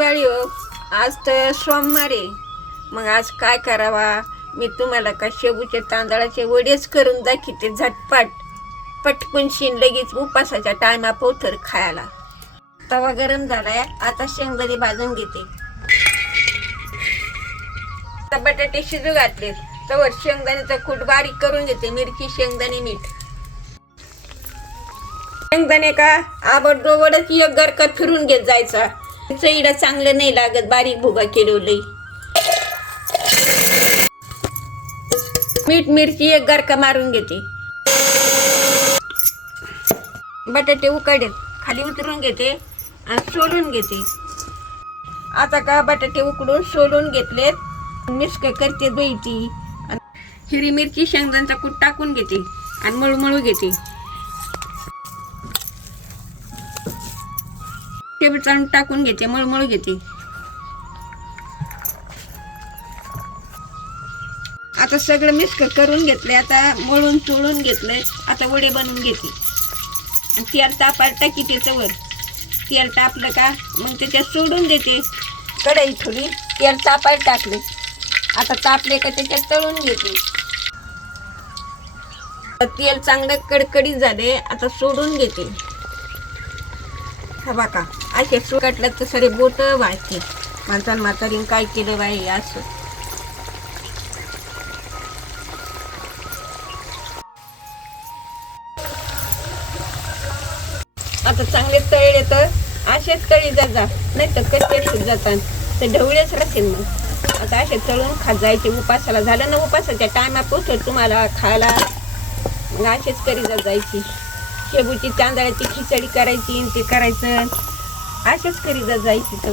वेळी हो, आज तर सोमवार आहे. मग आज काय करावा? मी तुम्हाला का शेबूचे तांदळाचे वडेच करून दाखवते झटपट. पटकून शिन लगेच उपासाच्या टायमा पोथर खायला. तवा गरम झालाय, आता शेंगदाणे भाजून घेते. आता बटाटे शिजू घातले, तवर शेंगदाण्याचा कूट बारीक करून घेते. मिरची, शेंगदाणे, मीठ. शेंगदाणे का आबडदोबडच एक गरका फिरून घेत जायचा. चईडा चांगलं नाही लागत, बारीक भुगा केलवलंय. मीठ, मिरची एक गरका मारून घेते. बटाटे उकडेल खाली उतरून घेते आणि सोलून घेते. आता का बटाटे उकडून सोलून घेतलेत. मिक्स करते द्यायची. हिरवी मिरची, शेंगदाण्याचा कूट टाकून घेते आणि मळूमळू घेते. टेबल चालून टाकून घेते, मळमळ घेते. आता सगळं मिक्स करून घेतले. आता मळून चोळून घेतलंय. आता वडे बनवून घेते. तेल तापायला टाकी त्याच्यावर. तेल तापलं का मग त्याच्यात सोडून देते. कढई थोडी तेल तापायला टाकले. आता तापले का त्याच्यात तळून घेते. तेल चांगलं कडकडीत झाले. आता सोडून घेते. हा बघा, असे सुकटलं तर सारे बोट व्हायचे. माणसानं म्हातारीने काय केलं बाई असं. आता चांगले तळले तर असेच तळी जा, नाही तर कच्चे जातात तर ढवळेच राहतील. मग आता असे तळून खात जायचे. उपासाला झालं ना, उपासाच्या टायमा पोचत तुम्हाला खायला. मग असेच करी जायची. शेबूची तांदळाची खिचडी करायची, ते करायचं. असेच करी जायची. तर